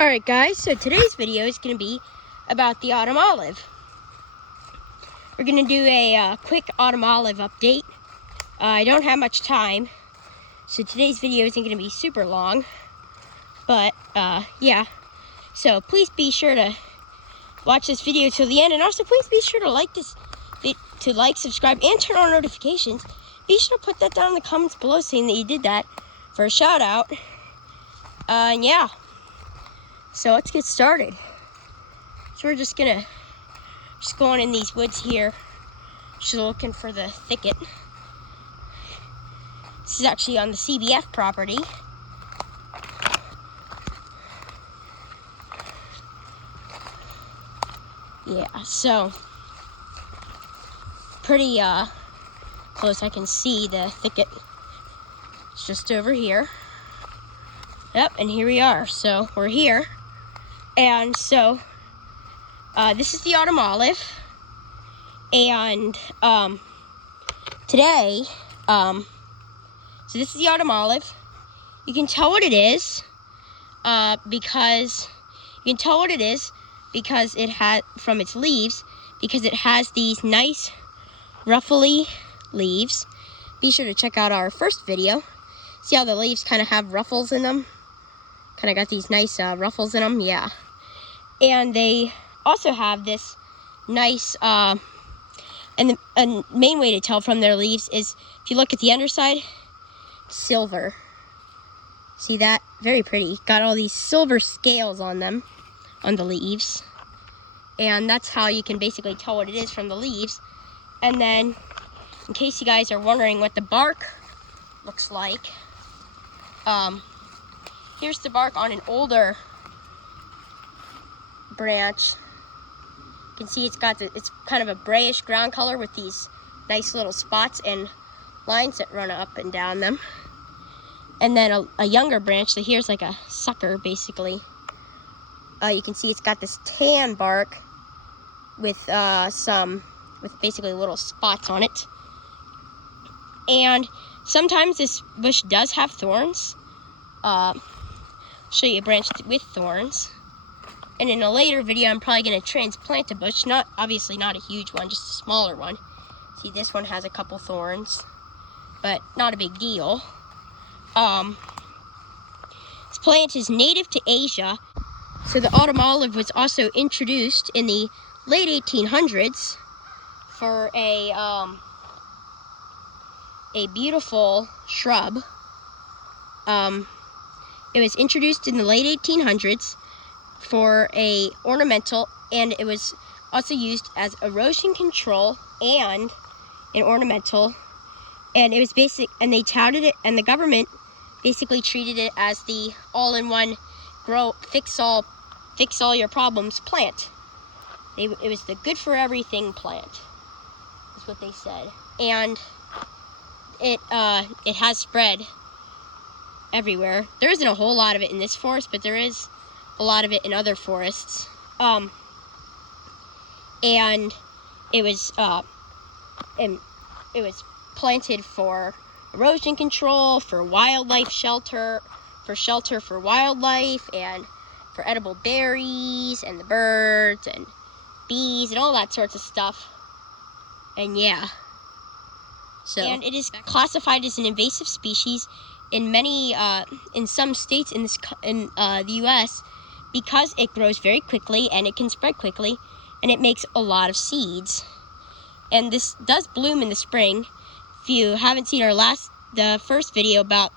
Alright guys, so today's video is going to be about the autumn olive. We're going to do a quick autumn olive update. I don't have much time, so today's video isn't going to be super long. But, yeah. So please be sure to watch this video till the end, and also please be sure to like this, subscribe, and turn on notifications. Be sure to put that down in the comments below saying that you did that for a shout out. And yeah. So let's get started. So we're just going in these woods here, just looking for the thicket. This is actually on the CBF property. Yeah, so pretty close. I can see the thicket. It's just over here. Yep, and here we are. So we're here. And so, this is the autumn olive, and today, so this is the autumn olive. You can tell what it is, because it had, from its leaves, because it has these nice ruffly leaves. Be sure to check out our first video. See how the leaves kind of have ruffles in them? Kind of got these nice ruffles in them, yeah. And they also have this nice, and the main way to tell from their leaves is, if you look at the underside, silver. See that? Very pretty. Got all these silver scales on them, on the leaves. And that's how you can basically tell what it is from the leaves. And then, in case you guys are wondering what the bark looks like, here's the bark on an older branch. You can see it's kind of a grayish ground color with these nice little spots and lines that run up and down them. And then a younger branch, so here's like a sucker basically. You can see it's got this tan bark with basically little spots on it. And sometimes this bush does have thorns. I'll show you a branch with thorns. And in a later video, I'm probably going to transplant a bush. Obviously not a huge one, just a smaller one. See, this one has a couple thorns, but not a big deal. This plant is native to Asia. So the autumn olive was also introduced in the late 1800s for a beautiful shrub. It was introduced in the late 1800s for a ornamental, and it was also used as erosion control and an ornamental, and it was and they touted it, and the government basically treated it as the all-in-one fix all your problems plant. It was the good for everything plant, is what they said. And it has spread everywhere. There isn't a whole lot of it in this forest, but there is a lot of it in other forests. And it was planted for erosion control, for wildlife shelter, for wildlife, and for edible berries and the birds and bees and all that sorts of stuff. And yeah. And it is classified as an invasive species in many, in some states in the U.S. because it grows very quickly and it can spread quickly, and it makes a lot of seeds. And this does bloom in the spring. If you haven't seen the first video about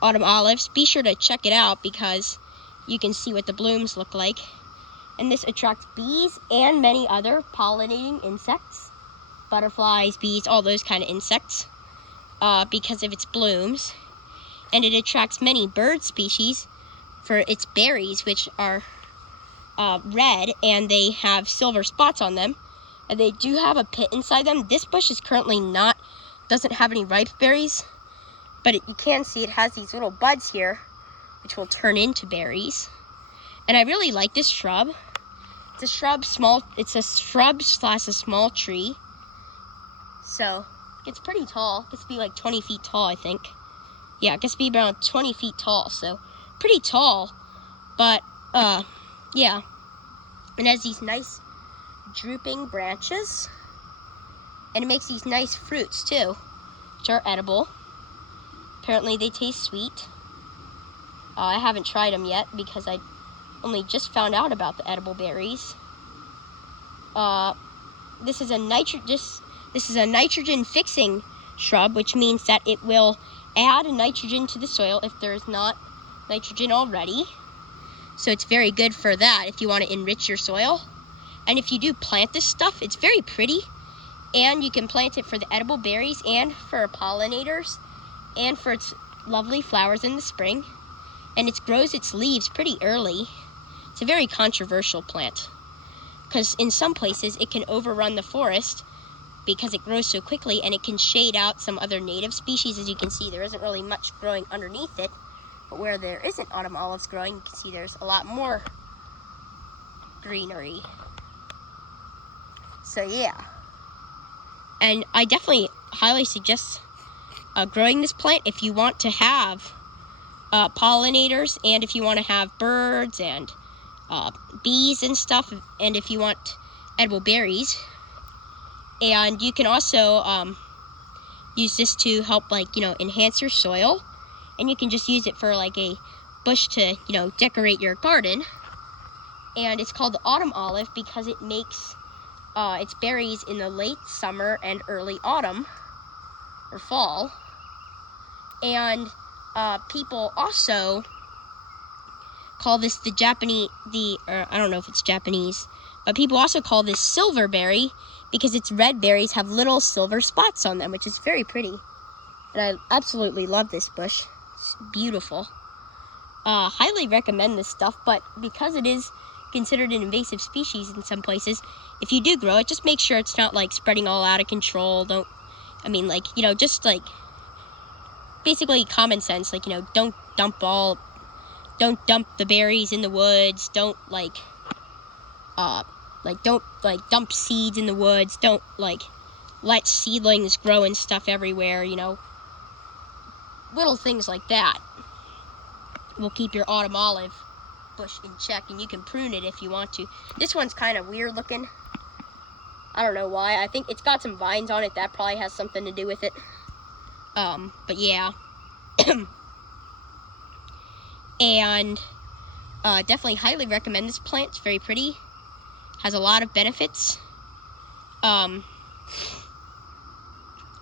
autumn olives, be sure to check it out because you can see what the blooms look like. And this attracts bees and many other pollinating insects, butterflies, bees, all those kind of insects, because of its blooms. And it attracts many bird species for its berries, which are red, and they have silver spots on them, and they do have a pit inside them. This bush is currently doesn't have any ripe berries, but you can see it has these little buds here, which will turn into berries. And I really like this shrub. It's a shrub, it's a shrub / a small tree. So it's pretty tall. It gets to be like 20 feet tall, I think. Yeah, it gets to be around 20 feet tall, so pretty tall. But Yeah. It has these nice drooping branches. And it makes these nice fruits too, which are edible. Apparently they taste sweet. I haven't tried them yet because I only just found out about the edible berries. This is a nitrogen fixing shrub, which means that it will add nitrogen to the soil if there is not nitrogen already. So it's very good for that if you want to enrich your soil. And if you do plant this stuff, it's very pretty. And you can plant it for the edible berries and for pollinators and for its lovely flowers in the spring. And it grows its leaves pretty early. It's a very controversial plant because in some places it can overrun the forest because it grows so quickly, and it can shade out some other native species. As you can see, there isn't really much growing underneath it, but where there isn't autumn olives growing, you can see there's a lot more greenery. So yeah, and I definitely highly suggest growing this plant if you want to have pollinators, and if you want to have birds and bees and stuff, and if you want edible berries. And you can also use this to help, like, enhance your soil, and you can just use it for like a bush to, decorate your garden. And it's called the autumn olive because it makes its berries in the late summer and early autumn or fall. And people also call this I don't know if it's Japanese, but people also call this silverberry because its red berries have little silver spots on them, which is very pretty. And I absolutely love this bush. It's beautiful. Highly recommend this stuff, but because it is considered an invasive species in some places, if you do grow it, just make sure it's not like spreading all out of control. Just like basically common sense, like, don't dump the berries in the woods. Don't dump seeds in the woods. Don't let seedlings grow and stuff everywhere, little things like that will keep your autumn olive bush in check, and you can prune it if you want to. This one's kind of weird looking. I don't know why. I think it's got some vines on it. That probably has something to do with it. But yeah. And definitely highly recommend this plant. It's very pretty. Has a lot of benefits. And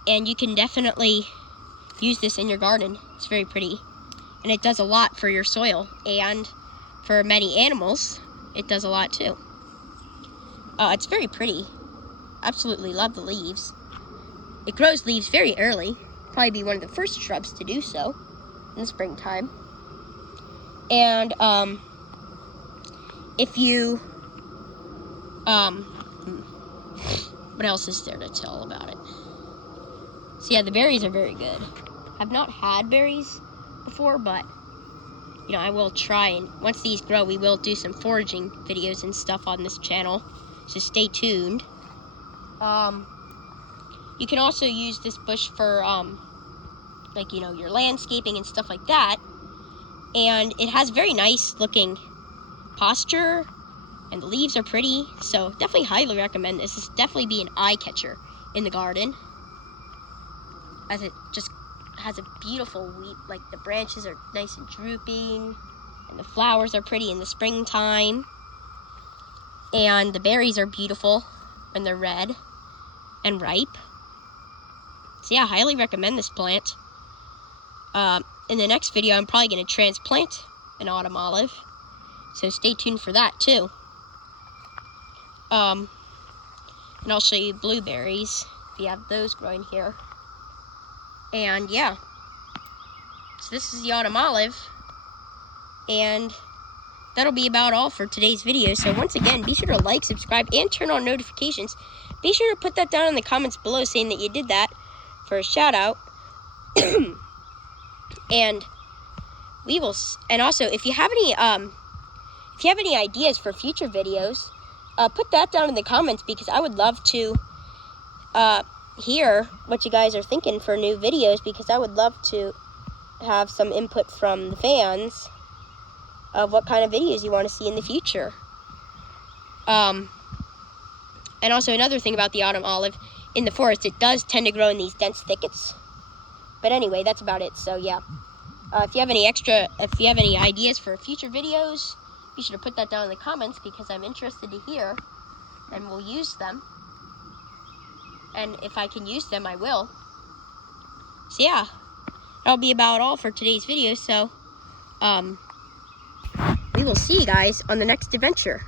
you can definitely use this in your garden. It's very pretty. And it does a lot for your soil. And for many animals, it does a lot too. It's very pretty. Absolutely love the leaves. It grows leaves very early. Probably be one of the first shrubs to do so in the springtime. And if you what else is there to tell about it? So yeah, the berries are very good. I've not had berries before, but I will try, and once these grow, we will do some foraging videos and stuff on this channel, so stay tuned. You can also use this bush for your landscaping and stuff like that, and it has very nice looking posture, and the leaves are pretty, so definitely highly recommend this. This definitely be an eye catcher in the garden, as it just has a beautiful the branches are nice and drooping, and the flowers are pretty in the springtime, and the berries are beautiful when they're red and ripe. So yeah, highly recommend this plant. In the next video, I'm probably going to transplant an autumn olive, so stay tuned for that too. And I'll show you blueberries. We have those growing here. And yeah, so this is the autumn olive, and that'll be about all for today's video. So once again, be sure to like, subscribe, and turn on notifications. Be sure to put that down in the comments below saying that you did that for a shout out. And also, if you have any ideas for future videos, put that down in the comments, because I would love to hear what you guys are thinking for new videos, because I would love to have some input from the fans of what kind of videos you want to see in the future. And also another thing about the autumn olive, in the forest it does tend to grow in these dense thickets. But anyway, that's about it. So yeah, if you have any ideas for future videos, be sure to put that down in the comments, because I'm interested to hear, and we'll use them. And if I can use them, I will. So yeah, that'll be about all for today's video. So we will see you guys on the next adventure.